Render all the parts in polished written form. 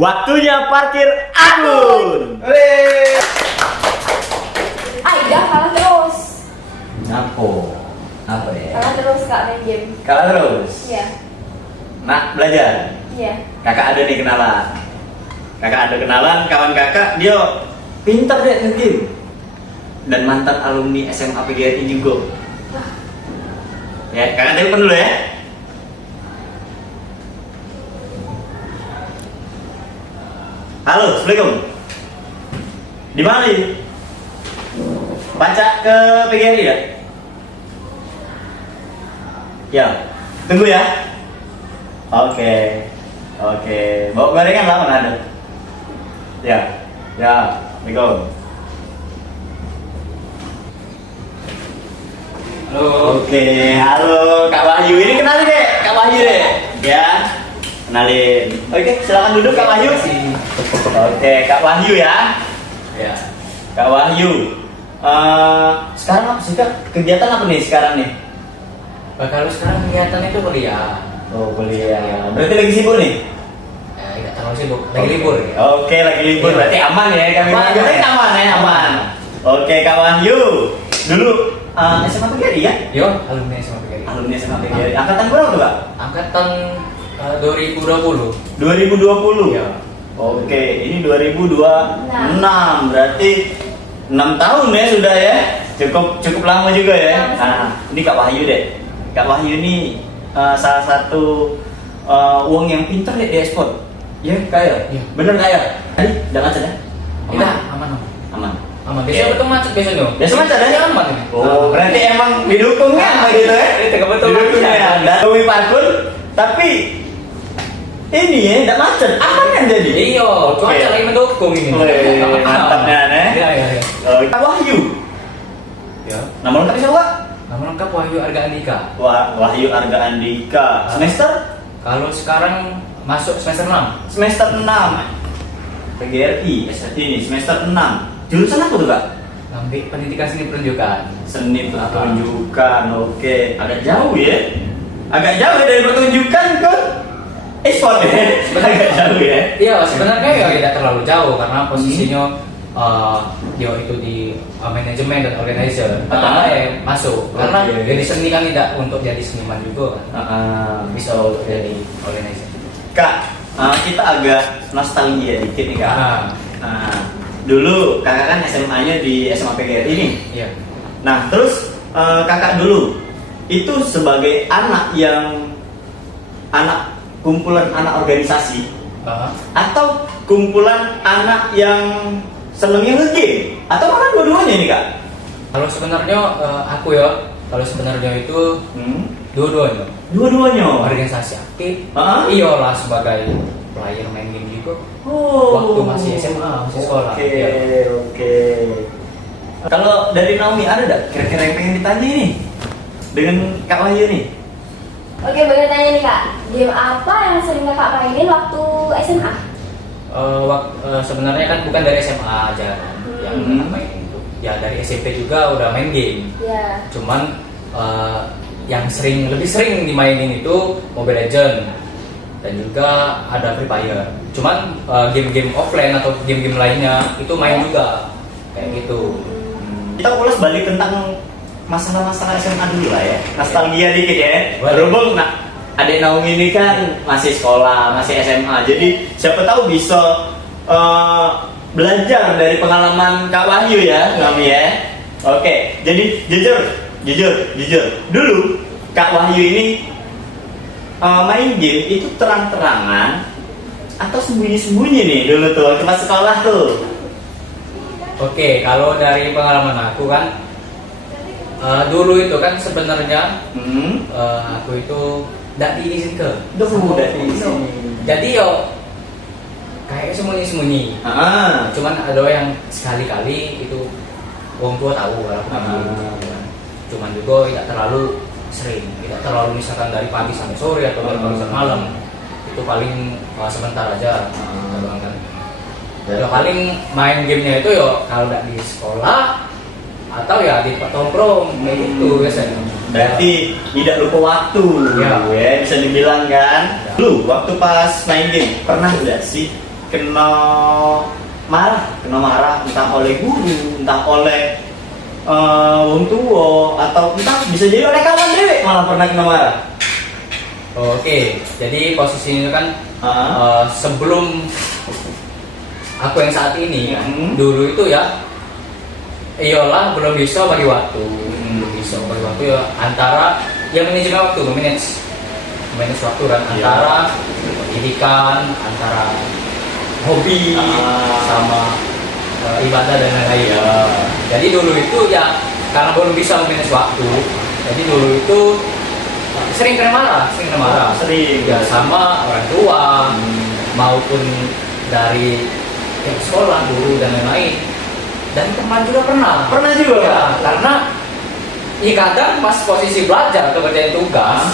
Waktunya parkir akun. Aida kalah terus. Apa ya? Kalah terus kak main game. Kalah terus. Iya. Nak belajar. Iya. Kakak ada nih kenalan. Kakak ada kenalan, kawan kakak dia pintar deh nge-game. Dan mantan alumni SMA PGRI juga. Ya, kakak telepon dulu ya. Halo, Assalamualaikum. Di mana nih? Baca ke PGRI ya? Ya, tunggu ya. Oke. Bawa gorengan lah mana ada? Ya, Assalamualaikum. Halo Kak Wahyu. Ini kenalin deh, Kak Wahyu deh. Ya, kenalin. Oke, silakan duduk Kak Wahyu. Oke, Kak Wahyu ya. Ya, Kak Wahyu. Sekarang apa sih Kak? Kegiatan apa nih sekarang nih? Kalau sekarang kegiatan itu kuliah. Oh, kuliah. Berarti lagi sibuk nih? Ya, tidak terlalu sibuk. Lagi libur. Ya. Oke, lagi libur. Berarti aman ya? Kami berarti aman ya, aman. Oke, Kak Wahyu. Dulu SMA PGRI ya? Yo, alumni SMA PGRI. Alumni SMA PGRI. Angkatan berapa tuh Kak? Angkatan 2020. 2020. Ya. Oke, ini 2026. Berarti 6 tahun ya sudah ya. Cukup lama juga ya. Nah, ini Kak Wahyu deh. Kak Wahyu ini salah satu uang yang pintar deh di ekspor. Ya, kaya. Iya. Bener kaya. Tadi udah macet ya? Tidak, aman. Aman. Biasanya betul macet biasanya. Biasa macet ya? Aman ini. Oh, berarti emang didukung kan begitu ya? Betul Didukung ya. Dari parkun, tapi ini ya, tidak macet. Aman kan jadi? Iya, cuaca lagi mendukung ini. Mantapnya nih. Iya. Kak Wahyu. Ya. Nama lengkap siapa Kak? Nama lengkap Wahyu Arga Andika. Wahyu Arga Andika. Semester? Kalau sekarang masuk semester 6. Semester 6. PGRI ini semester 6. Jurusan apa tuh Kak? Ambil pendidikan seni pertunjukan. Seni pertunjukan. Oke, agak jauh ya. Agak jauh ya dari pertunjukan ke e-sport ya. Agak jauh ya. Iya, sebenarnya ya tidak terlalu jauh karena posisinya dia itu di manajemen dan organizer. Pertama masuk karena jadi seni kan tidak untuk jadi seniman juga kan. Bisa untuk jadi organizer. Kak, kita agak nostalgia dikit nih Kak. Nah, dulu kakak kan SMA-nya di SMA PGRI ini. Iya. Nah, terus kakak dulu itu sebagai anak yang kumpulan anak organisasi atau kumpulan anak yang senengnya nge-game atau malah dua-duanya nih Kak? Kalau sebenarnya kalau sebenarnya itu dua-duanya. Dua-duanya. Organisasi aktif. Iyalah sebagai player main game juga. Waktu masih SMA, masih sekolah. Oke. Kalau dari Naomi ada nggak kira-kira yang pengen ditanya ini dengan Kak Wahyu nih? Oke, boleh tanya nih kak. Game apa yang sering kakak mainin waktu SMA? Sebenarnya kan bukan dari SMA aja kan yang main itu. Ya dari SMP juga udah main game. Iya. Cuman yang lebih sering dimainin itu Mobile Legends dan juga ada Free Fire. Cuman game-game offline atau game-game lainnya itu main juga kayak gitu. Kita ulas balik tentang masalah-masalah SMA dulu lah ya. Nostalgia dikit ya. Berhubung adik Naomi ini kan masih sekolah, masih SMA. Jadi siapa tahu bisa belajar dari pengalaman Kak Wahyu ya, Naomi ya. Oke, jadi jujur. Dulu Kak Wahyu ini main game itu terang-terangan atau sembunyi-sembunyi nih dulu tuh waktu pas sekolah tuh? Oke, kalau dari pengalaman aku kan dulu itu kan sebenarnya aku itu tidak diizinkan. Jadi yo kayak sembunyi-sembunyi. Cuman ada yang sekali-kali itu orang tua tahu kalau aku main game. Cuman juga tidak terlalu sering, tidak terlalu misalkan dari pagi sampai sore atau dari pagi sampai malam. Itu paling sebentar aja. Kan. Ya paling main gamenya itu yo kalau tidak di sekolah atau ya di tongkrong kayak gitu biasanya. Berarti tidak lupa waktu, ya bisa dibilang kan. Lu waktu pas main game pernah nggak sih kena marah entah oleh guru, entah oleh wong tua, atau entah bisa jadi oleh kawan dewek malah pernah kena marah. Oke, jadi posisi ini kan sebelum aku yang saat ini kan, dulu itu ya, iyalah belum bisa bagi waktu, belum bisa bagi waktu ya, antara yang manajemen waktu, manage waktu kan, antara pendidikan, antara hobi sama ibadah dan lain-lain. Jadi dulu itu ya karena belum bisa manage waktu, jadi dulu itu sering kena marah, ya sama orang tua maupun dari sekolah, guru dan lain-lain. Dan teman juga pernah juga ya, karena ya kadang pas posisi belajar atau kerjain tugas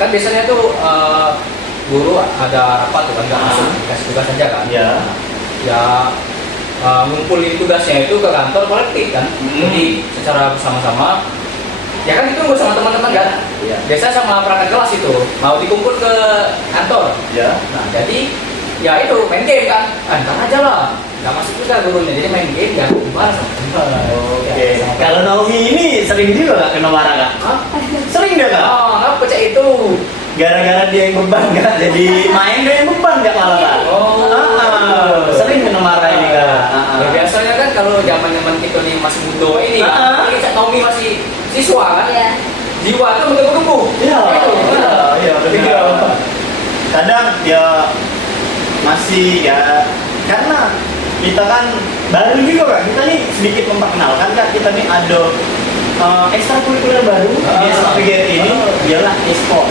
kan biasanya tuh guru ada rapat tuh kan, nggak masuk kasih tugas saja kan ya, ngumpulin tugasnya itu ke kantor kolektif kan. Jadi secara bersama-sama ya kan, itu sama teman-teman kan, biasa sama perangkat kelas itu mau dikumpul ke kantor. Nah jadi ya itu main game kan, ntar aja lah, nggak masuk juga gurunya, jadi main game ya gimana sama teman. Kalau Naomi ini sering juga nggak kena marah kak? Sering dia kak? Nggak percaya itu. Gara-gara dia yang beban kak, jadi main dia yang beban kak malah kak? Sering kena marah ini kak. Biasanya kan kalau zaman kita nih masih muda ini kan, Naomi masih siswa kan, jiwa tuh bertumbuh. Iya, kadang ya masih ya, karena kita kan baru juga kan, kita nih sedikit memperkenalkan kan, kita nih ada ekstrakurikuler baru di SPGR ini, ialah e-sport.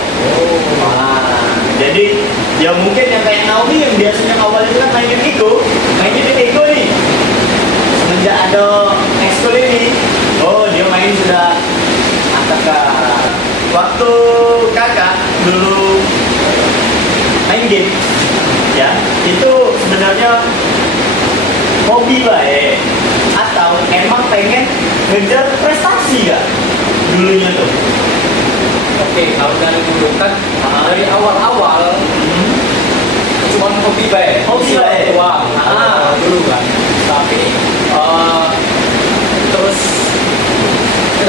Jadi ya mungkin yang kayak Naomi yang biasanya awal itu kan mainin Ego nih, semenjak ada ekskul ini, dia main sudah kakak. Waktu kakak dulu main game ya, itu sebenarnya hobi baik atau emang pengen ngejar prestasi gak dulunya tuh? Oke, kalau dari dulu kan dari awal-awal cuma hobi baik doang dulu kan, tapi terus ke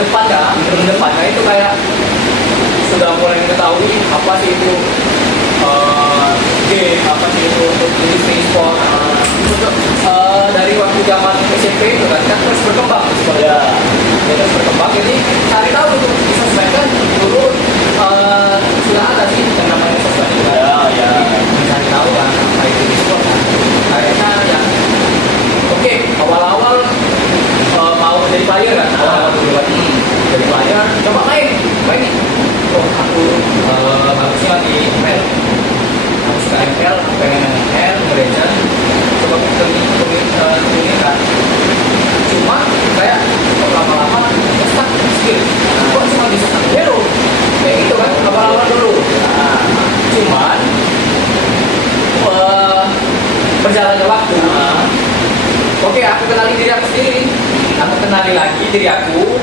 depannya itu kayak sudah mulai mengetahui apa sih itu game, apa sih itu industri e-sport. Dari waktu zaman SMP itu kan terus berkembang terus berkembang, jadi cari tahu itu di sosmed kan dulu sudah ada sih yang namanya sosmed itu kan, cari tahu kan apa itu e-sport kan, kayaknya ya oke, awal-awal mau jadi player kan, dulu kan jadi player, coba main aku harusnya di ML, aku suka ML, pengen ML, Legend, coba ini kan, cuma kayak lama-lama stuck skill, kok cuma bisa satu hero, kayak gitu kan, lama-lama dulu. Cuman berjalannya waktu, oke, aku kenali diri aku sendiri, aku kenali lagi diri aku,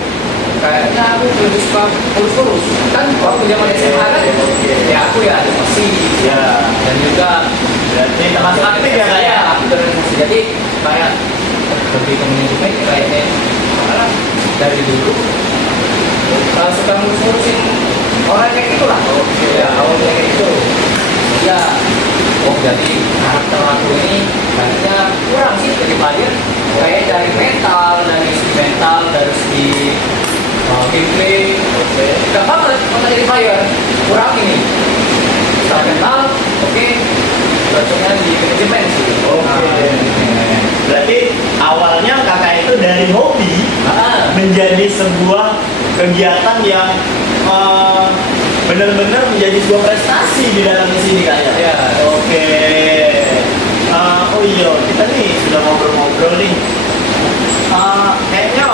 kayaknya aku lebih suka kurus-kurus kan, waktu zaman SMA kan ya aku ya masih dan juga jadi termasuk aktif ya kak ya? Aku termasuk, jadi kayak lebih ke manajemen kayaknya dari dulu suka ngurus-ngurusin orang kayak gitulah. Awalnya kayak gitu ya, jadi karakter aku ini kayaknya kurang sih dari player, kayak dari mental, dari segi gameplay, gak banget kalau jadi player, kurang ini secara mental, cocoknya di manajemen sih. Berarti awalnya kakak itu dari hobi menjadi sebuah kegiatan yang benar-benar menjadi sebuah prestasi di dalam sini kak ya? Oh iya, kita nih sudah ngobrol-ngobrol nih, kayaknya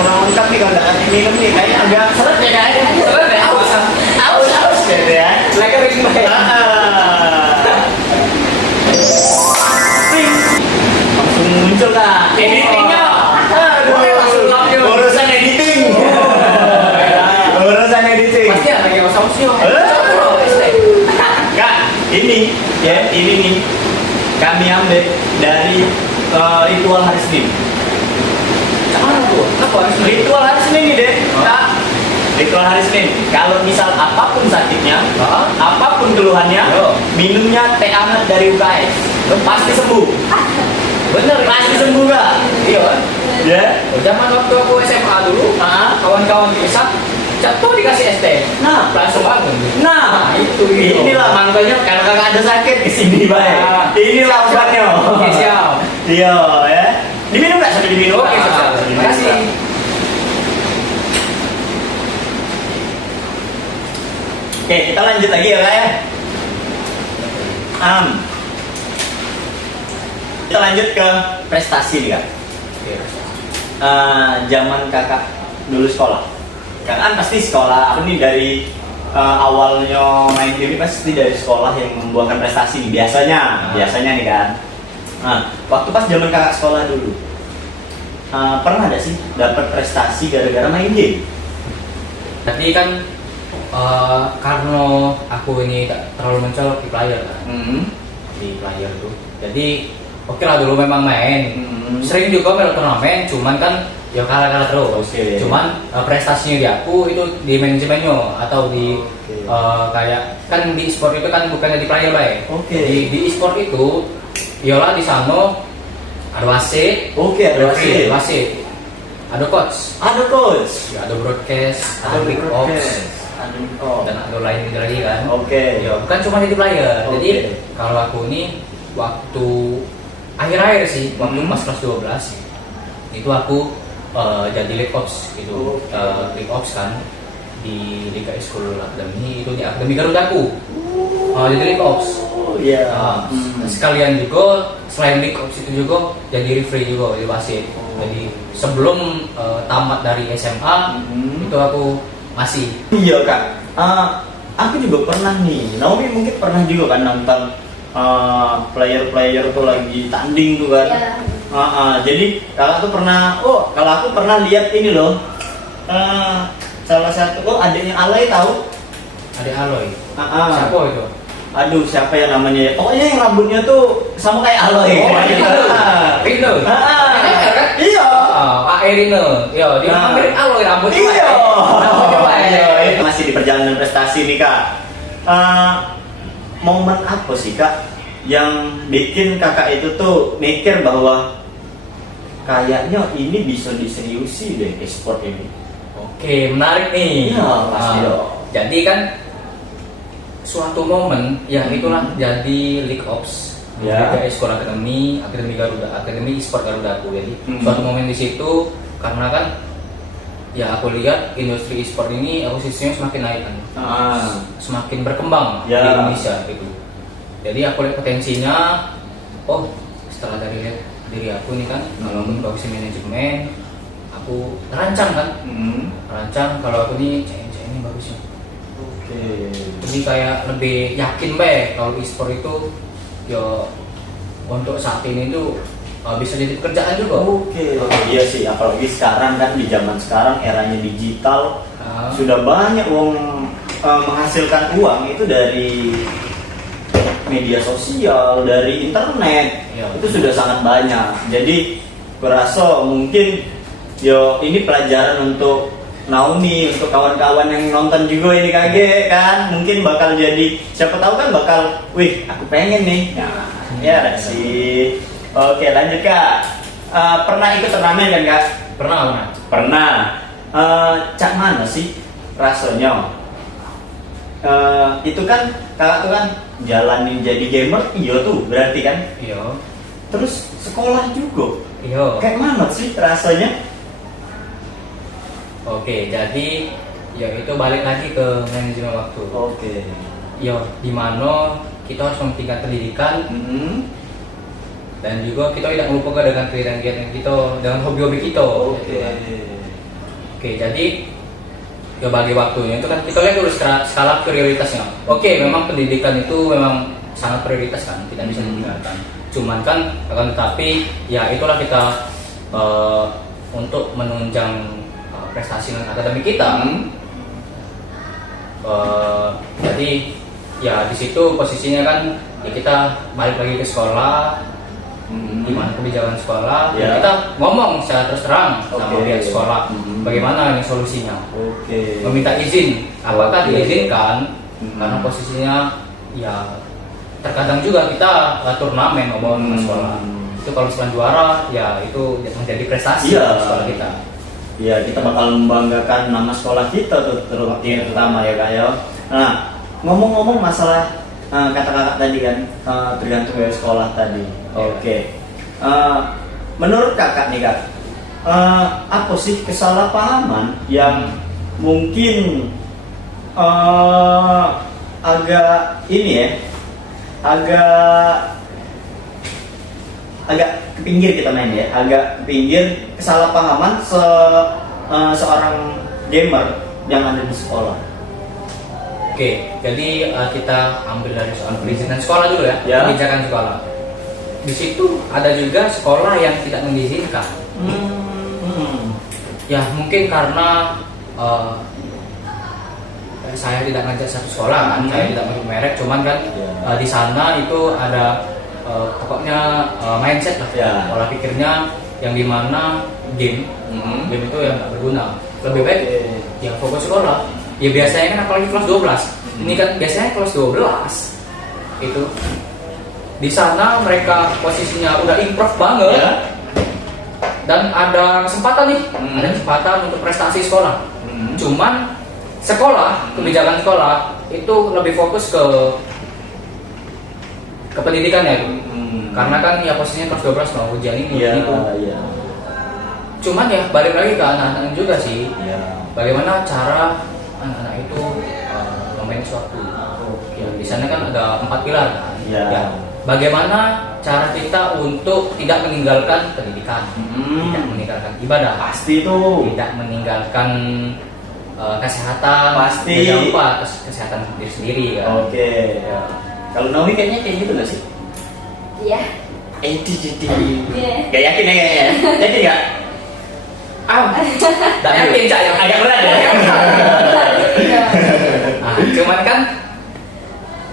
kurang lengkap nih kalau nggak minum nih, kayaknya agak seret ya kak? Seret ya, aus ya? Mereka bikin baik. Langsung muncul kak, editingnya. Urusan editing. Urusan editing. Pasti ada yang sausnya. Kak, ini nih kami ambil dari ritual hari Senin. Mana tuh? Apa harus Ritual hari Senin nih deh, Kak. Ritual hari Senin. Kalau misal apapun sakitnya, apapun keluhannya, minumnya teh hangat dari UKS, pasti sembuh. bener? Pasti sembuh gak? Iya kan? Ya. Zaman waktu aku SMA dulu, kawan-kawan bisa jatuh dikasih ST. Nah, Langsung bangun. nah, itu inilah makanya kalau kakak ada sakit kesini baik. Inilah obatnya. Oke, siap. Iya ya. Diminum nggak sampai diminum? Oke, siap. Terima kasih. Oke, kita lanjut lagi ya kak ya. Kita lanjut ke prestasi nih kak. Zaman kakak dulu sekolah, kakak kan pasti sekolah. Aku nih dari awalnya main game pasti dari sekolah yang membuahkan prestasi nih biasanya, biasanya nih kan. Nah, waktu pas zaman kakak sekolah dulu, pernah ada sih dapat prestasi gara-gara main game? Jadi kan karena aku ini tak terlalu mencolok di player kan, di player tuh. Jadi oke lah dulu memang main, sering juga main turnamen, cuman kan ya kalah terus. Cuman prestasinya di aku itu di manajemennya atau di kayak kan di e-sport itu kan bukannya di player baik. Di e-sport itu iyalah di sana ada wasit, ada wasit, ada coach, ya, ada broadcast, ada big ops, dan ada lain lagi kan. Ya bukan cuma di player. Jadi kalau aku ini waktu akhir-akhir sih, waktu pas kelas 12 itu aku jadi league ops gitu, league ops kan di Liga School Academy, itu di Akademi Garudaku. Jadi league ops. Sekalian juga selain league ops itu juga jadi referee juga, jadi wasit. Jadi sebelum tamat dari SMA itu aku masih. Iya kak. Aku juga pernah nih. Naomi mungkin pernah juga kan nonton player-player tuh lagi tanding tuh kan. Jadi kakak tuh pernah. Kalau aku pernah lihat ini loh. Salah satu adiknya Aloy tahu? Adik Aloy. Siapa itu? Aduh, siapa yang namanya ya? Pokoknya yang rambutnya tuh sama kayak Aloy. Rino. Iya. Rino. Iya, dia mirip Aloy rambutnya. Iya. Masih di perjalanan prestasi nih kak. Momen apa sih kak yang bikin kakak itu tuh mikir bahwa kayaknya ini bisa diseriusi deh e-sport ini? Oke, menarik nih. Iya, pasti dong. Jadi kan suatu momen yang itulah jadi League Ops, Liga e-sport Academy, Akademi Garuda, Akademi e-sport Garuda aku. Jadi suatu momen di situ karena kan ya aku lihat industri e-sport ini ekosistemnya semakin naik kan, semakin berkembang di Indonesia gitu. Jadi aku lihat potensinya. Setelah dari lihat diri aku nih kan, kalau aku bagus manajemen, aku rancang kan, rancang kalau aku nih ini bagusnya. Jadi kayak lebih yakin kalau e-sport itu ya untuk saat ini tuh bisa jadi pekerjaan juga. Iya sih, apalagi sekarang kan di zaman sekarang eranya digital, sudah banyak menghasilkan uang itu dari media sosial, dari internet. Itu sudah sangat banyak. Jadi berasa mungkin ini pelajaran untuk Naomi, untuk kawan-kawan yang nonton juga ini kage kan, mungkin bakal jadi, siapa tahu kan bakal, aku pengen nih. Ya sih. Oke, lanjut kak. Pernah ikut turnamen kan kak? Pernah. Cak mana sih rasanya? Itu kan kakak tuh kan jalanin jadi gamer, iya tuh berarti kan? Iya. Terus sekolah juga. Iya. Kayak mana sih rasanya? Oke, jadi ya itu balik lagi ke manajemen waktu. Ya, dimana kita harus mementingkan pendidikan, dan juga kita tidak melupakan dengan kegiatan kita, dengan hobi-hobi kita. Oke, jadi ya bagi waktunya itu kan kita lihat dulu skala prioritasnya. Memang pendidikan itu memang sangat prioritas kan, tidak bisa ditinggalkan. Cuman kan akan tetapi ya itulah kita untuk menunjang prestasi akademik kita. Jadi ya di situ posisinya kan ya kita balik lagi ke sekolah, gimana kebijakan sekolah, Ya. ya kita ngomong secara terus terang sama Oke. pihak sekolah, bagaimana ini solusinya. Oke. Meminta izin, apakah Oke. diizinkan? Karena posisinya ya terkadang juga kita turnamen membawa nama sekolah. Itu kalau misalkan juara, ya itu menjadi prestasi Iya. sekolah kita. Ya, kita bakal membanggakan nama sekolah kita tuh terutama ya Kak ya. Nah, ngomong-ngomong masalah kata kakak tadi kan, tergantung dari sekolah tadi. Oke. Menurut kakak nih Kak, apa sih kesalahpahaman yang mungkin agak ini ya, agak ke pinggir kita main ya, agak ke pinggir kesalahpahaman seorang gamer yang ada di sekolah. Oke, jadi kita ambil dari soal perizinan sekolah dulu ya, Ya. kebijakan sekolah. Di situ ada juga sekolah yang tidak mengizinkan. Ya mungkin karena saya tidak ngajak satu sekolah kan, saya tidak menyebut merek, cuman kan Ya. di sana itu ada pokoknya mindset lah, Ya. pola pikirnya yang dimana game itu yang nggak berguna. Lebih baik ya fokus sekolah. Ya biasanya kan apalagi kelas 12. Ini kan biasanya kelas 12 itu di sana mereka posisinya udah improve banget. Ya. Dan ada kesempatan nih, ada kesempatan untuk prestasi sekolah. Cuman sekolah, kebijakan sekolah itu lebih fokus ke pendidikan ya, karena kan ya posisinya kelas 12 mau ujian ini Iya, gitu. iya. Cuman ya balik lagi ke anak-anak juga sih, Iya. bagaimana cara anak-anak itu memanage waktu. Ya, di sana kan ada 4 pilar kan. Iya. Ya, bagaimana cara kita untuk tidak meninggalkan pendidikan, tidak meninggalkan ibadah, Pasti itu. tidak meninggalkan kesehatan, Pasti. jangan lupa kesehatan diri sendiri kan. Oke. Ya. Kalau Naomi kayaknya kayak gitu nggak sih? Iya. Jadi. Iya. Gak yakin ya kayaknya. Yakin nggak? Tak yakin Cak, yang Agak berat ya. Nah, cuman kan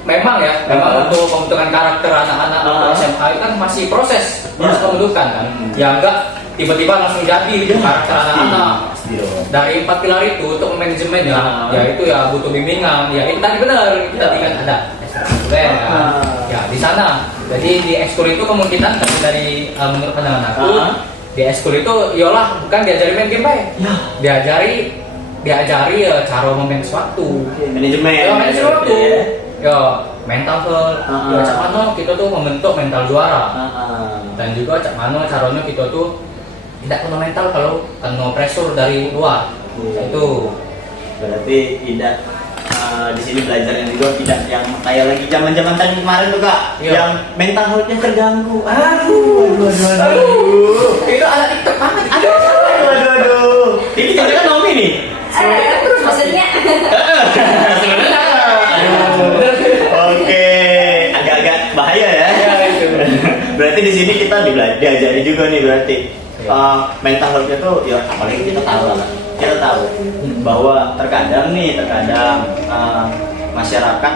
memang ya, memang untuk pembentukan karakter anak-anak untuk SMA itu kan masih proses pembentukan kan. Ya enggak tiba-tiba langsung jadi karakter anak-anak. Pasti dong. Dari 4 pilar itu untuk manajemennya, ya itu ya butuh bimbingan. Ya itu tadi benar kita tinggal ada ekstrakurikuler kan. Ya di sana. Jadi di ekskul itu kemungkinan tapi dari menurut pandangan aku, di ekskul itu yolah bukan diajari main game baik. Diajari cara memanage waktu. Manajemen. Ya manajemen waktu. Ya. Ya mental health. Ya cak mano kita tuh membentuk mental juara. Dan juga cak mano caranya kita tuh tidak kena mental kalau kena pressure dari luar. Itu Berarti tidak di sini belajarnya juga tidak yang kayak lagi zaman-zaman tadi kemarin tuh Kak, Iya. yang mental health-nya terganggu. Aduh. itu anak TikTok banget. Aduh. Ini kan Naomi nih. Terus maksudnya Sebenarnya. Oke, agak-agak bahaya ya. Berarti di sini kita diajari juga nih berarti. Mental health-nya tuh ya apalagi kita tahu lah. Kita tahu bahwa terkadang masyarakat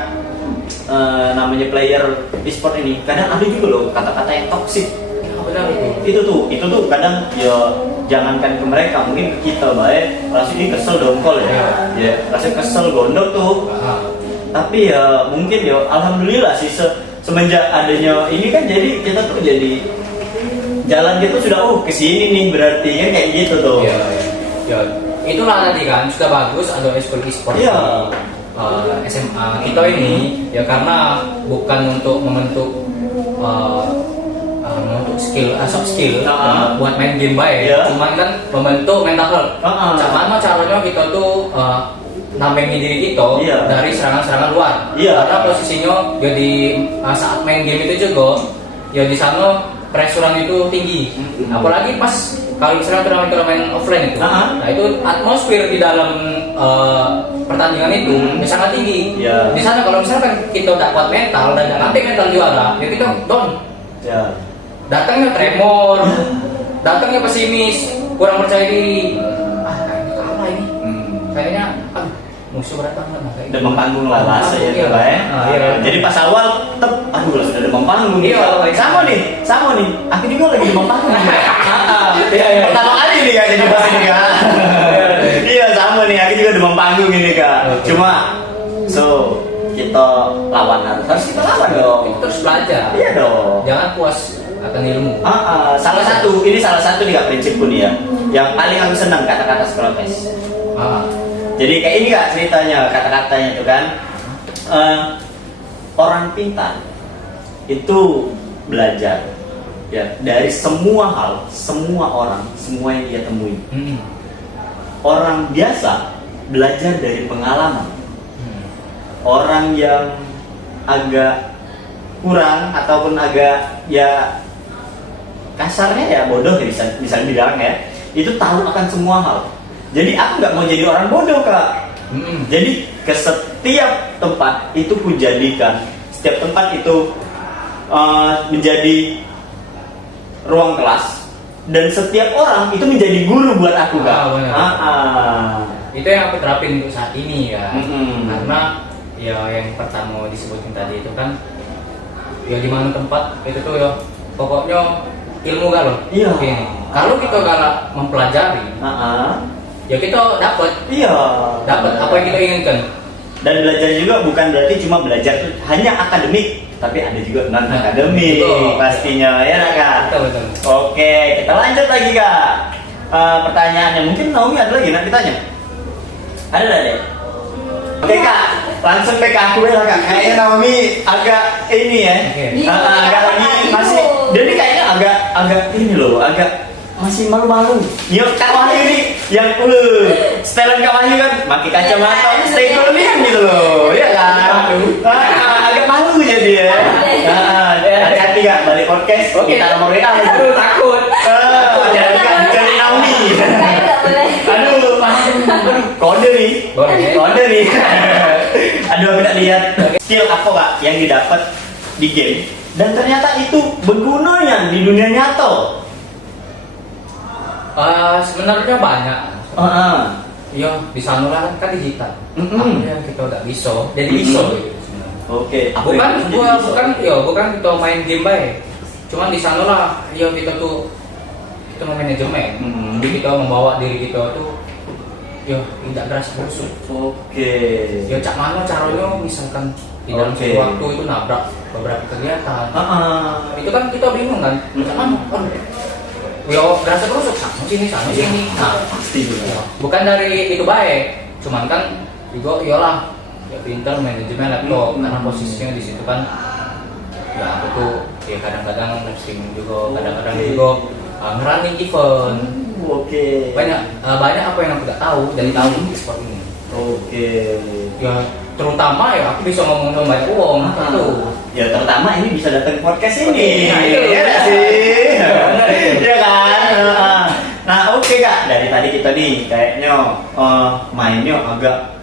namanya player e-sport ini kadang ada juga loh kata-kata yang toksik. Benar Itu tuh kadang ya jangankan ke mereka, mungkin ke kita baik langsung ini kesel dongkol ya langsung kesel gondok tuh. Tapi ya mungkin ya alhamdulillah sih semenjak adanya ini kan jadi kita tuh jadi jalan gitu sudah kesini nih berarti kan kayak gitu tuh. Ya, itulah tadi kan sudah bagus ada ekskul e-sport di SMA kita ini ya karena bukan untuk membentuk skill soft skill buat main game baik, cuman kan membentuk mental health. Mana caranya kita tuh nambengin diri kita dari serangan-serangan luar. Karena posisinya jadi saat main game itu juga ya di sana pressurean itu tinggi. Apalagi pas kalau misalnya turnamen offline itu, nah itu atmosfer di dalam pertandingan itu sangat tinggi. Di sana kalau misalnya kita tak kuat mental dan nanti mental juara, ya kita down. Datangnya tremor, datangnya pesimis, kurang percaya diri. Kayaknya kalah ini. Kayaknya musuh berdatang lah kayak gitu. Demam panggung lah bahasanya Iya. itu lah ya. Iya. Jadi pas awal aduh lah sudah demam panggung. Iya. Sama nih. Aku juga lagi demam panggung. Iya. Pertama kali nih kak jadi bahas ini kak. Iya sama nih, aku juga demam panggung ini kak. Oke. Cuma kita lawan harus kita lawan dong. Kita terus belajar. Iya dong. Jangan puas akan ilmu. Salah satu nih kak prinsipku nih ya. Yang paling aku senang kata-kata protes. Jadi kayak ini kak ceritanya, kata-katanya itu kan orang pintar itu belajar ya dari semua hal, semua orang, semua yang dia temui. Orang biasa belajar dari pengalaman. Orang yang agak kurang ataupun agak ya kasarnya ya bodoh ya bisa dibilang ya, itu tahu akan semua hal. Jadi aku nggak mau jadi orang bodoh kak. Jadi ke setiap tempat itu kujadikan setiap tempat itu menjadi ruang kelas dan setiap orang itu menjadi guru buat aku kak. Itu yang aku terapin untuk saat ini ya. Karena ya yang pertama disebutin tadi itu kan ya di mana tempat itu tuh ya pokoknya ilmu kan loh. Iya. Kalau kita galak mempelajari, ya kita dapat apa yang kita inginkan. Dan belajar juga bukan berarti cuma belajar hanya akademik, tapi ada juga non akademik pastinya ya kak. Betul. Oke, kita lanjut lagi kak. Pertanyaannya mungkin Naomi ada lagi nak ditanya? Ada deh. Oke kak, langsung ke aku ya kak. Kayaknya Naomi agak ini ya, agak lagi masih. Jadi kayaknya agak ini loh, agak masih malu-malu. Yuk Kak Wahyu ini yang setelan Kak Wahyu kan pakai kacamata, stay cool nih gitu loh, ya kan? Agak malu jadi ya. Hati-hati Kak balik podcast. Kita nomor WA. Aduh takut. Hati-hati Kak jadi Naomi. Aduh, kode nih. Kode nih. Aduh aku tak lihat skill apa Kak yang didapat di game dan ternyata itu bergunanya di dunia nyata. Sebenarnya banyak. Iya, di sana kan digital. Apa yang kita udah bisa, jadi bisa gitu. Oke. Bukan kita main game baik. Cuman di sana lah, ya kita manajemen. Jadi kita membawa diri kita tuh, ya tidak keras busuk. Oke. Ya cak mana caranya, misalkan di dalam suatu waktu itu nabrak beberapa kegiatan. Itu kan kita bingung kan, cak mana? Ya berasa rusuk sana sini. Nah pasti juga. bukan dari itu baik, cuman kan juga iyalah ya pintar manajemen laptop karena posisinya di situ kan ya aku tuh ya kadang-kadang live streaming juga, kadang-kadang juga ngerunning event. Banyak apa yang aku tak tahu dari tahun e-sport ini. Ya terutama ya aku bisa ngomong sama banyak uang itu. Ya terutama ini bisa datang podcast ini. Iya nggak sih? Iya kan? Nah oke Kak, dari tadi kita nih kayaknya mainnya agak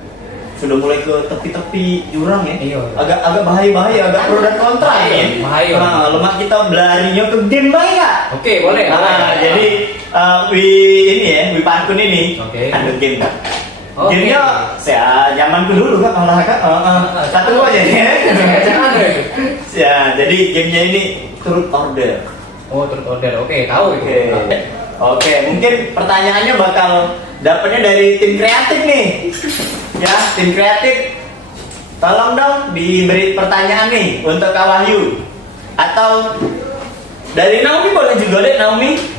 sudah mulai ke tepi-tepi jurang ya. Agak bahaya, agak pro dan kontra ya. Bahaya. Lemak kita berlarinya ke game baik Kak. Oke, boleh. Jadi Wipakun ini ada game Kak. Gamenya saya zamanku dulu Kak, satu aja ya. Ya, jadi gamenya ini Truth Order. Truth Order. Tahu itu. Oke, mungkin pertanyaannya bakal dapetnya dari tim kreatif nih. Ya, tim kreatif. Tolong dong diberi pertanyaan nih untuk Kak Wahyu. Atau dari Naomi boleh juga deh Naomi.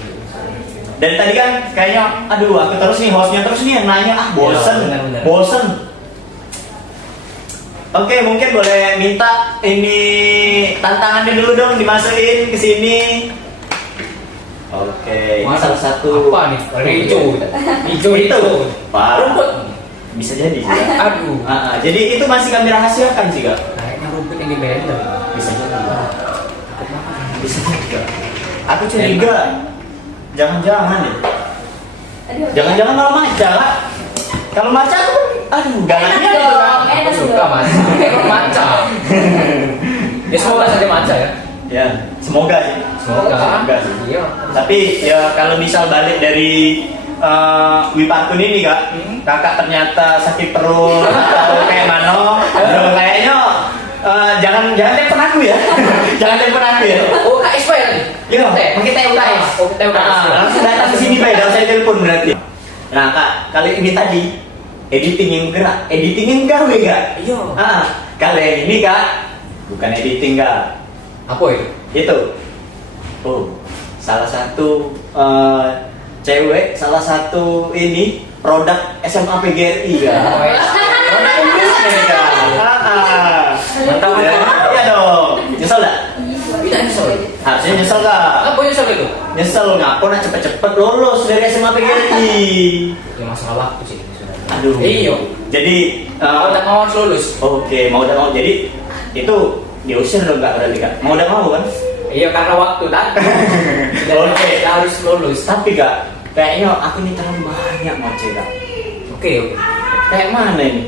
Dari tadi kan kayaknya, aduh aku terus nih hostnya terus nih yang nanya, bosen. Oke, mungkin boleh minta ini tantangannya dulu dong dimasukin ke sini. Oke, ini salah satu apa nih? Hijau itu. Rumput. Bisa jadi sih. Aduh. Jadi itu masih kami rahasiakan sih Kak. Kayaknya rumput yang di blender. Bisa jadi. Aku curiga. Jangan-jangan deh. Jangan-jangan malah maca Kak. Kalau maca aku galaknya gitu Kak. Aku suka maca. Ya semoga saja maca ya. Ya, semoga sih. Semoga sih. Iya. Tapi ya kalau misal balik dari Wipantun ini kak, kakak ternyata sakit perut atau kayak mana? Kayaknya jangan telepon aku ya, jangan telepon aku ya. Oh, KS Pak ya tadi? Iya, pakai TUKS. Oh, TUKS. Langsung datang ke sini Pak, jangan saya telepon berarti. Nah kak, kali ini tadi editing yang gerak, editing yang gawe kak. Iya. Kali yang ini kak, bukan editing kak. Apa itu? Itu, salah satu cewek, salah satu ini produk SMA PGRI kak. Produk Inggrisnya kak. Mantap Ya, iya dong. Nyesel gak? Tidak nyesel. Harusnya nyesel kak. Apa nyesel itu? Nyesel ngapa nak cepet-cepet lolos dari SMA PGRI. Ya masalah waktu sih sebenarnya. Aduh. Iya. Jadi Mau tak mau harus lulus. oke, mau udah mau. Jadi itu diusir dong kak berarti kak. Mau udah mau kan? Iya karena waktu tadi. Oke. Kita harus lulus. Tapi kak, kayaknya aku ini terlalu banyak mau kak. Oke. Kayak mana ini?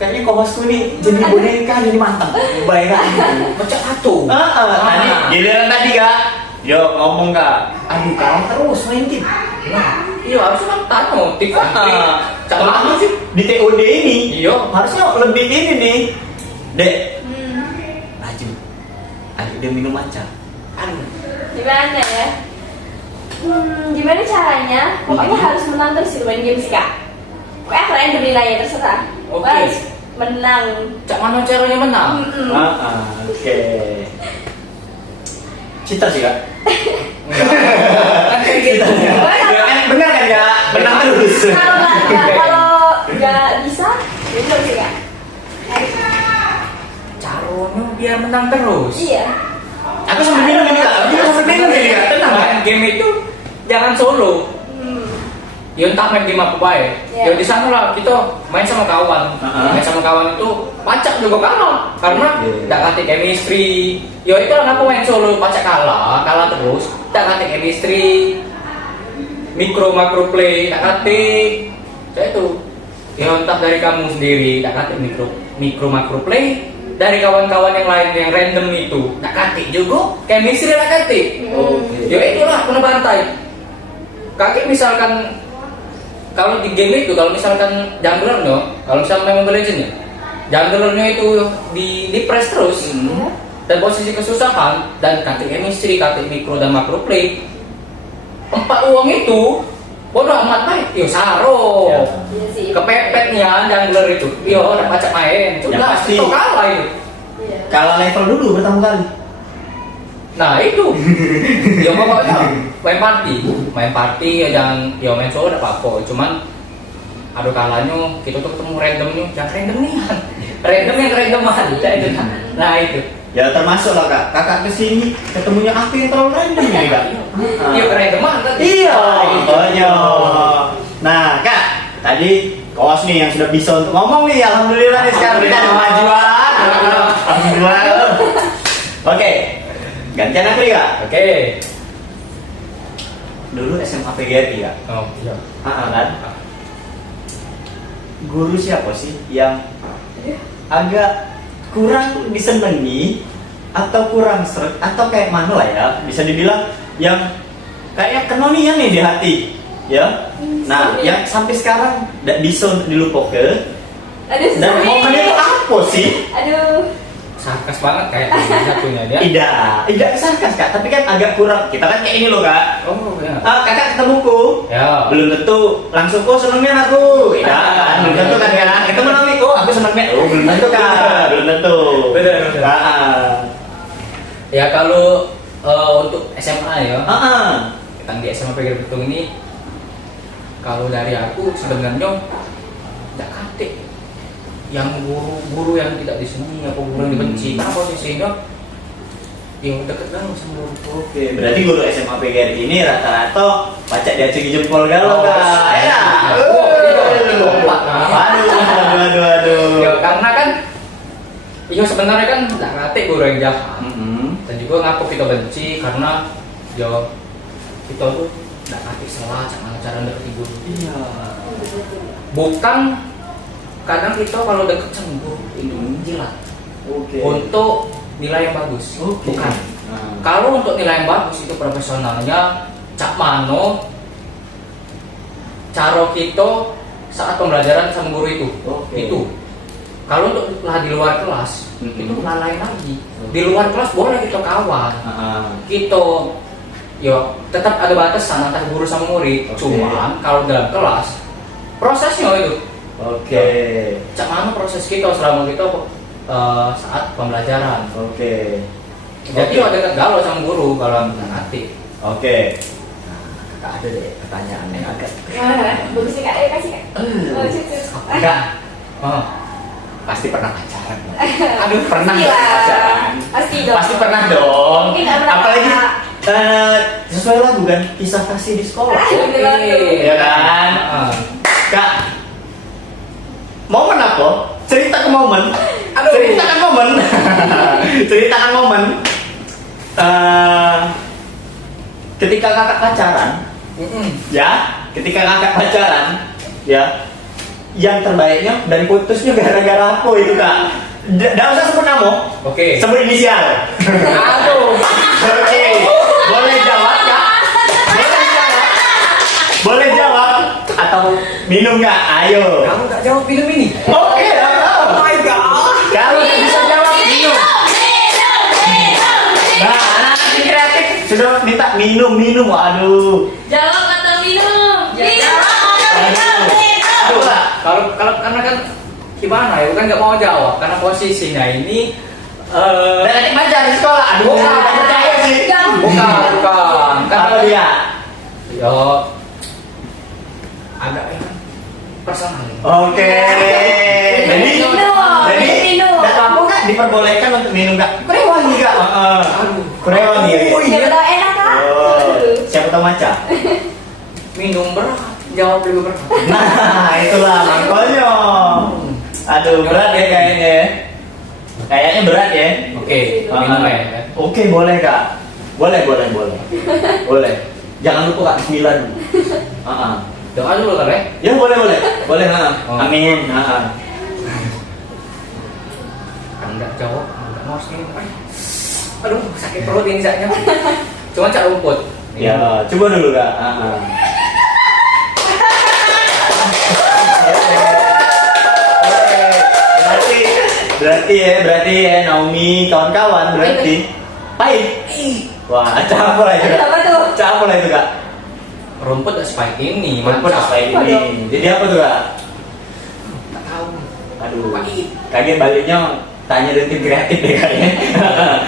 Kayaknya kohosku nih jadi boneka jadi mantap. Bayangkan. Macam satu. Tadi giliran tadi kak. Yo ngomong kak. Aduh kalah terus main game. Nah, iya harusnya kan tanya. Tiga. Cak lama sih. Di TOD ini. Iya. Harusnya lebih ini nih. Dek. Maju. Ayo dia minum aja. Gimana ya? Gimana caranya? Pokoknya harus menang terus di main game sih kak. Pokoknya kalian bernilai terserah. Oke. Harus menang. Cak mana caranya menang? Oke. Cita sih kak. Kan kayak gitu. Ya kan benar kan kak? Benar terus. Kalau nggak bisa, itu sih kak. Caranya biar menang terus. Iya. Aku sambil minum ini kak. Aku sambil minum ini kak. Tenang kan? Main game itu jangan solo. Ya entah main game apa baik. Yeah. Ya di sana lah kita main sama kawan. Main sama kawan itu pacak juga kalah karena tidak kate chemistry. Ya itu lah ngapa main solo pacak kalah terus. Tidak kate chemistry. Mikro makro play tidak kate. Saya itu. Ya entah dari kamu sendiri tidak kate mikro makro play. Dari kawan-kawan yang lain yang random itu tidak kate juga. Chemistry tidak kate. Ya itulah kena bantai. Kakek misalkan kalau di game itu, kalau misalkan junglernya, kalau misalkan main Mobile Legends ya, junglernya itu di press terus dan posisi kesusahan dan kate chemistry, kate mikro dan makro play, 4 uang itu bodoh amat baik, yo saro, Iya sih. kepepetnya jungler itu, yo udah pacak main, Yang sudah pasti. itu kalah itu. Iya. Kalah level dulu pertama kali. Nah itu, ya pokoknya main party ya jangan, ya main solo tidak apa-apa, cuman ada kalanya kita tuh ketemu randomnya, yang randoman, nah itu, Ya termasuk lah kak. Kakak kesini ketemunya aku yang terlalu random ya kak. ya randoman kan? Iya, makanya. Nah kak, tadi kawas nih yang sudah bisa untuk ngomong nih, alhamdulillah nih sekarang kita ada kemajuan. Alhamdulillah. Oke, gantian aku nih kak. Oke. Dulu SMA PGRI ya. Oh iya. Kan? Guru siapa sih yang agak kurang disenangi atau kurang seret atau kayak mana lah ya, bisa dibilang yang kayak kenonian nih di hati ya. Nah yang sampai sekarang tidak bisa untuk dilupakan. Aduh, Dan sorry. momennya itu apa sih? Aduh. Sarkas banget kayak satunya dia. Tidak sarkas kak, tapi kan agak kurang. Kita kan kayak ini loh kak. Oh ya. Kakak ketemuku, Ya. belum tentu langsung kok senengnya aku. Tidak, belum tentu kan kak. Kita menang kok, aku senengnya. Oh belum tentu kak, belum tentu. Betul. Ya kalau untuk SMA ya, kan di SMA PGRI Betung ini, kalau dari aku sebenarnya tidak kate yang guru yang tidak disenangi apa guru yang dibenci. Kenapa sih? Sehingga yang deket banget sama guru. Oke, berarti guru SMA PGRI ini rata-rata pacak dia cegi jempol galau kak. Ya. Aduh. Ya karena kan, ya sebenarnya kan tidak kate guru yang jahat. Dan juga ngapa kita benci karena ya kita tuh tidak kate salah cara deket guru. Iya. Bukan kadang kita kalau deket sama guru itu jilat Oke. untuk nilai yang bagus. Oke. Bukan. Kalau untuk nilai yang bagus itu profesionalnya Cak Mano cara kita saat pembelajaran sama guru itu. Oke. Itu. Kalau untuk lah di luar kelas, itu lain lagi. Di luar kelas boleh kita kawan. Kita yo tetap ada batasan antara guru sama murid. Oke. Cuman kalau dalam kelas prosesnya itu. Oke. Cak mana proses kita selama kita saat pembelajaran. Oke. Jadi ada galau sama guru kalau nanti. Oke. Nah, Kak ada deh pertanyaan yang agak. Bagus sih kak, kasih kak. Oh, situ. Kak, Oh. pasti pernah pacaran. Aduh, pernah Pastilah. dong pacaran. Pasti dong. Pasti pernah dong. Mungkin nggak pernah. Apalagi sesuai lagu kan, kisah kasih di sekolah. Oke. Ya kan? Kak, momen apa? Ceritakan momen. Aduh. Ceritakan momen. Ceritakan momen. Ketika kakak pacaran, ya, ketika kakak pacaran, ya, yang terbaiknya dan putusnya gara-gara apa itu kak? Nggak usah sebut nama, Oke. sebut inisial. Aduh. Oke, boleh jawab kak? Boleh jawab? Boleh jawab? Atau minum nggak? Ayo. Kamu tak jawab film ini? Oke, Oh my god. kalau nggak bisa jawab minum. Nah, anak-anak kreatif sudah minta minum. Waduh. Jawab atau minum? Aduh kak. Kalau karena kan gimana ya? Bukan nggak mau jawab karena posisinya ini. Dan adik pacar di sekolah. Aduh, Bukan. nggak percaya sih. Bukan. Apa dia? Yo. Agak personal. Oke. Jadi, Minum. jadi, Minum. nggak apa kak diperbolehkan untuk minum kak? Kurewangi kak. Kurewangi. Oh, iya. Siapa tahu enak kak. Oh, siapa tahu maca? Minum berat. Jawab lebih berat. Nah, itulah makanya. Aduh, berat ya kayaknya. Kayaknya berat ya. Oke, minum ya. Oke, boleh kak. Boleh. Boleh. Jangan lupa kak, bismillah dulu. Doa dulu kan ya? Ya boleh. Boleh ha. Oh. Amin. Enggak jawab, enggak mau sih. Aduh, sakit perut ini saknya. Cuma cak rumput. Ya, coba dulu kak. Berarti ya Naomi kawan-kawan berarti pahit. Wah, apa lah itu kak? Apa tuh? Apa lah itu kak? Rumput tak sebaik ini, Rumput mantap. apa ini? Jadi apa tuh kak? Tak tahu. Aduh, Pahit. kaget baliknya tanya dengan tim kreatif deh kayaknya.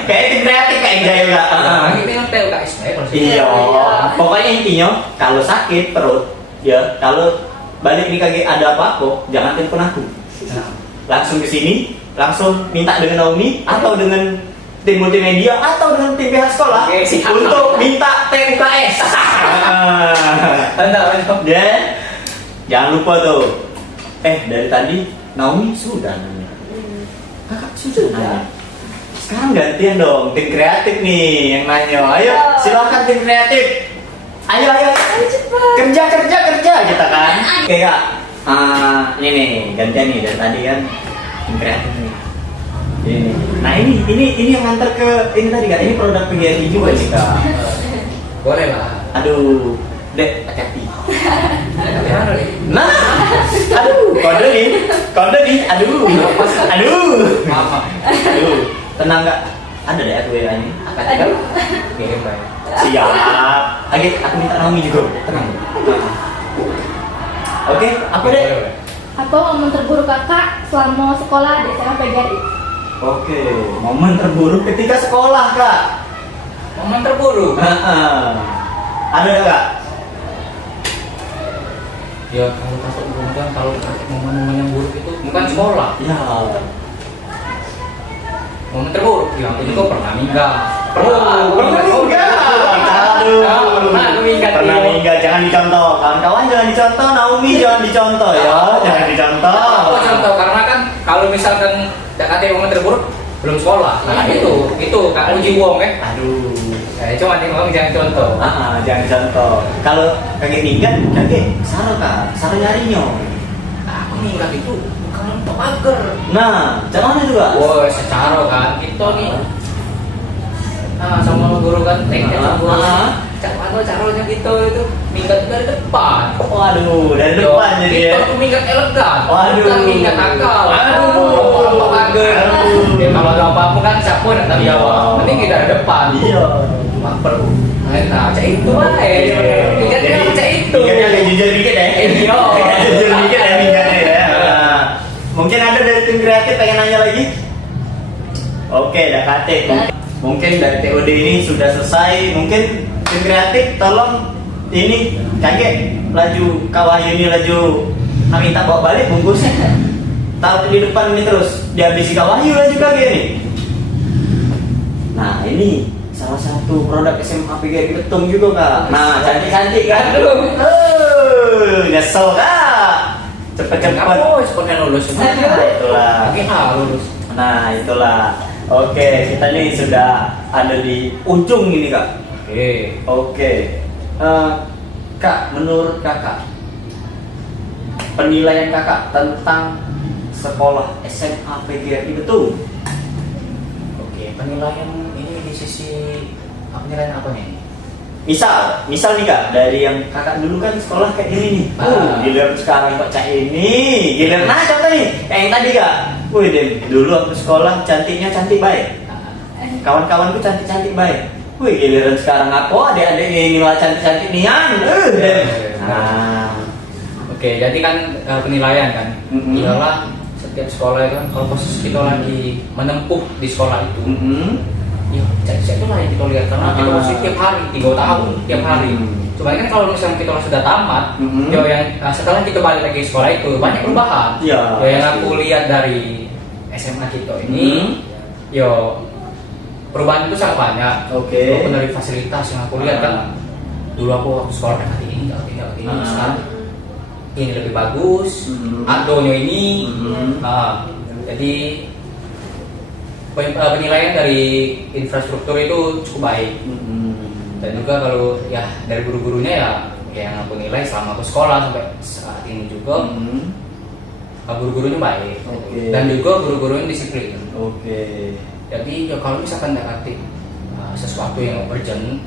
Kayak tim kreatif kayak Jaya kak. Nah, ini kan PLKS ya kalau sih. Iya, Iya. pokoknya intinya kalau sakit perut, ya kalau balik nih kaget ada apa-apa, jangan telepon aku. Nah, Langsung ke sini, langsung minta dengan Naomi atau dengan tim multimedia atau dengan tim pihak sekolah Oke, siap. untuk minta TUKS. mantap. Dan jangan lupa tuh. Dari tadi Naomi sudah nanya. Kakak sudah nanya. Sekarang gantian dong, tim kreatif nih yang nanya. Ayo, silakan tim kreatif. Ayo. Kerja kita kan. Oke kak. Ini nih gantian nih dari tadi kan tim kreatif nih. Ini. Nah ini yang nganter ke ini tadi kak. Ini produk PGRI juga nih kak. Boleh lah. Aduh, dek hati-hati. Gimana nih? Nah, aduh, kode nih, aduh, Mama. tenang nggak? Ada deh aku WA ini. Aduh. Kirim lah. Siap. Aku minta Naomi juga. Tenang. Oke, apa deh? Apa momen terburuk kakak selama sekolah di SMA PGRI? Oke, momen terburuk ketika sekolah kak. Momen terburuk. Ada nggak kak? Ya kalau takut bukan kalau momen-momen yang buruk itu bukan sekolah. Ya. Momen terburuk ya aku juga pernah minggat. Pernah minggat. Aduh. Pernah minggat. Jangan dicontoh. Kawan-kawan jangan dicontoh. Naomi jangan dicontoh ya. Jangan dicontoh. Apa contoh? Karena kan kalau misalkan kata momen terburuk belum sekolah. Nah itu Kak Uji Wong ya. Aduh. Cuma nih ngomong jangan contoh. Jangan contoh. Kalau kakek minggat, kakek saro kak, saro nyarinya. Aku minggat itu bukan untuk pagar. Nah, jangan itu kak. Wah, secara kan kita nih sama guru kan teknik guru Cak Mano caranya gitu itu minggat dari depan. Waduh, dari depan jadi ya. Itu minggat elegan. Waduh. Bukan minggat akal. Aduh. Apa kaget. Aduh. Ya kalau ada apa-apa kan siapa yang tak jawab. Penting kita dari depan. Iya. Maper. Nah, cak itu aja. Minggatnya cak itu. Minggatnya agak jujur dikit ya. Iya. Agak jujur dikit ya minggatnya ya. Nah, mungkin ada dari tim kreatif pengen nanya lagi? Oke, udah kate. Mungkin dari TOD ini sudah selesai. Mungkin tim kreatif tolong ini kakek laju kawayu ini laju minta bawa balik bungkusnya. Taruh di depan ini terus dihabisi kawayu laju kakek nih. Nah ini salah satu produk SMA PGRI Betung juga kak. Nah cantik-cantik kan. Nyesel kak. Cepet-cepet. Kamu cepetnya lulus. Nah, itulah. Oke, lulus. Nah itulah. Oke, kita ini sudah ada di ujung ini kak. Oke. Kak, menurut kakak penilaian kakak tentang sekolah SMA PGRI Betung? Oke, penilaian ini di sisi penilaian apa nih? Misal nih kak, dari yang kakak dulu kan sekolah kayak gini nih. Giliran sekarang kok cak ini, giliran nah contoh nih, kayak yang tadi kak. Wih Dem, dulu waktu sekolah cantiknya cantik baik. Kawan-kawanku cantik-cantik baik. Wih giliran sekarang aku adik-adik ini malah cantik-cantik nian. Dem. Nah, Oke, jadi kan penilaian kan, ialah setiap sekolah itu kan kalau posisi kita lagi menempuh di sekolah itu, ya cek itu lah yang kita lihat karena kita masih tiap hari 3 tahun tiap hari. Cuman kan kalau misalnya kita sudah tamat, yo yang setelah kita balik lagi sekolah itu banyak perubahan. Iya. Yo yang aku lihat dari SMA kita ini, yo perubahan itu sangat banyak. Oke. Walaupun dari fasilitas yang aku lihat kan, dulu aku waktu sekolah kan ini, sekarang ini lebih bagus. Adonyo ini, jadi penilaian dari infrastruktur itu cukup baik. Dan juga kalau ya dari guru-gurunya ya yang aku nilai selama aku sekolah sampai saat ini juga guru-gurunya baik. Dan juga guru-gurunya disiplin. Jadi ya kalau misalkan dapat sesuatu yang urgent,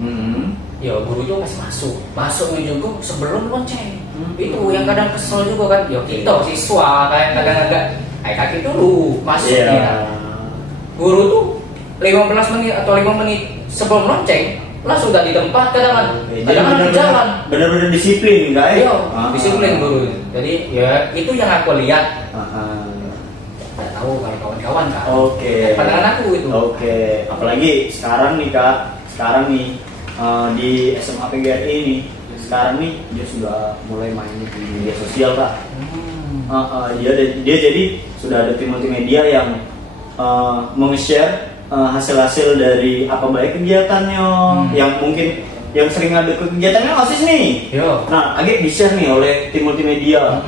ya guru itu masih masuknya juga sebelum lonceng. Itu yang kadang kesel juga kan, ya kita siswa kayak kadang-kadang kaki dulu masuknya. Guru tuh 15 menit atau 5 menit sebelum lonceng langsung udah di tempat kadang di jalan. Bener-bener disiplin guys. Iya, disiplin guru. Jadi ya itu yang aku lihat. Nggak tahu kalau kawan-kawan kan. Pandangan aku itu. Apalagi sekarang nih kak, di SMA PGRI ini, sekarang nih dia sudah mulai main di media sosial kak. Dia jadi sudah ada tim multimedia yang meng-share hasil-hasil dari apa baik kegiatannya, yang mungkin yang sering ada kegiatannya OSIS nih. Nah, agak di-share nih oleh tim multimedia.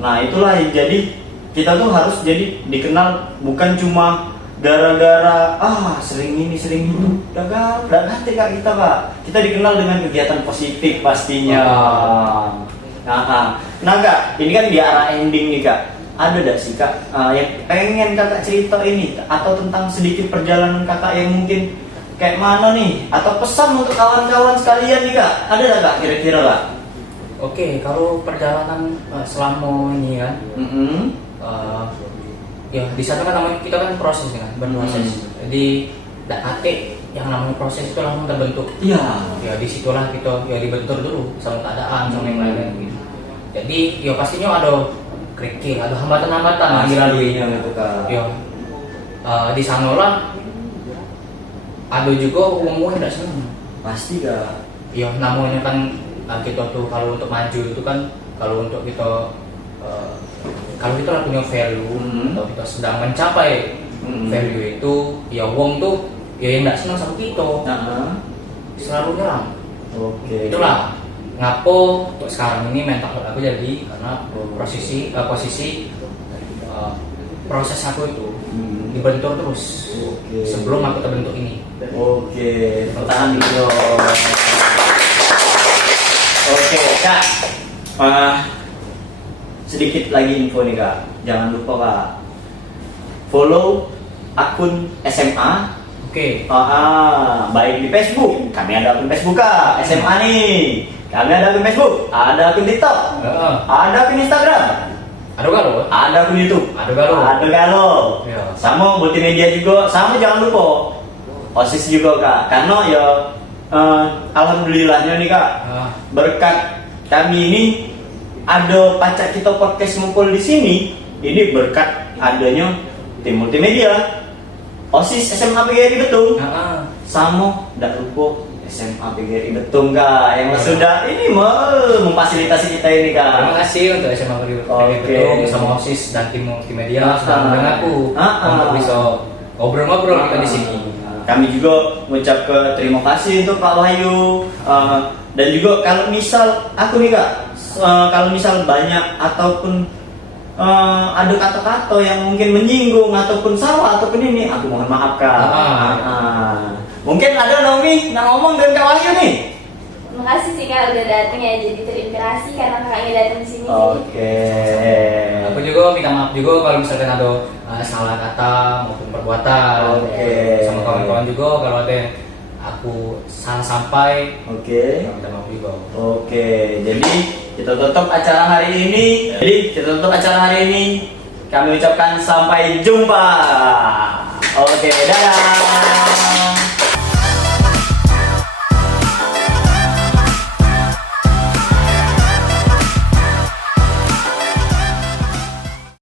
Nah, itulah yang jadi kita tuh harus jadi dikenal bukan cuma gara-gara sering ini sering itu. Udah nanti kak kita kak. Kita dikenal dengan kegiatan positif pastinya. Nah kak, ini kan di arah ending nih kak. Ada gak sih kak yang pengen kakak cerita ini atau tentang sedikit perjalanan kakak yang mungkin kayak mana nih, atau pesan untuk kawan-kawan sekalian nih kak? Ada gak kak kira-kira kak? Oke, kalau perjalanan selama ini kan, ya di sana kan namanya kita kan proses kan, berproses. Jadi hati yang namanya proses itu langsung terbentuk. Ya disitulah kita ya dibentur dulu sama keadaan sama yang lain gitu. Jadi ya pastinya ada kerikil, ada hambatan-hambatan yang dilaluinya gitu kan. Ya di sana lah ada juga umum tidak senang. Pasti gak. Ya namanya kan kita tuh kalau untuk maju itu kan, kalau untuk kita kalau kita punya value atau kita sedang mencapai value itu, ya wong tuh ya yang tidak senang sama kita selalu nyerang. Itulah ngapo untuk sekarang ini mental aku jadi karena posisi proses aku itu dibentur terus sebelum aku terbentuk ini. Pertahan dulu. Kak, sedikit lagi info nih kak, jangan lupa kak follow akun SMA Oke. Baik di Facebook, kami ada akun Facebook Kak, SMA nih. Kami ada akun Facebook, ada akun TikTok, ada akun Instagram, Aduh kalau. ada akun YouTube, Aduh kalau. ada galau. Ya. Sama multimedia juga, sama jangan lupa OSIS juga Kak. Karena ya alhamdulillahnya nih Kak, berkat kami ini ada Pacak Kita Podcast ngumpul di sini. Ini berkat adanya tim multimedia, OSIS SMA PGRI Betung, sama tidak lupa SMA PGRI Betung Kak, yang sudah ini memfasilitasi kita ini Kak. Terima kasih untuk SMA PGRI Betung sama OSIS dan tim multimedia sudah mengundang aku untuk bisa ngobrol-ngobrol kita di sini. Kami juga mengucap terima kasih untuk Pak Wahyu, dan juga kalau misal aku nih Kak, kalau misal banyak ataupun ada kata-kata yang mungkin menyinggung ataupun salah ataupun ini, aku mohon maaf Kak. Mungkin ada Naomi yang ngomong dengan Kak Wahyu nih. Makasih sih Kak udah datang ya, jadi terinspirasi karena kakaknya datang di sini. Oke. Aku juga minta maaf juga kalau misalkan ada salah kata maupun perbuatan. Sama kawan-kawan juga kalau ada yang aku salah sampai. Minta maaf juga. Jadi kita tutup acara hari ini. Kami ucapkan sampai jumpa. Dadah.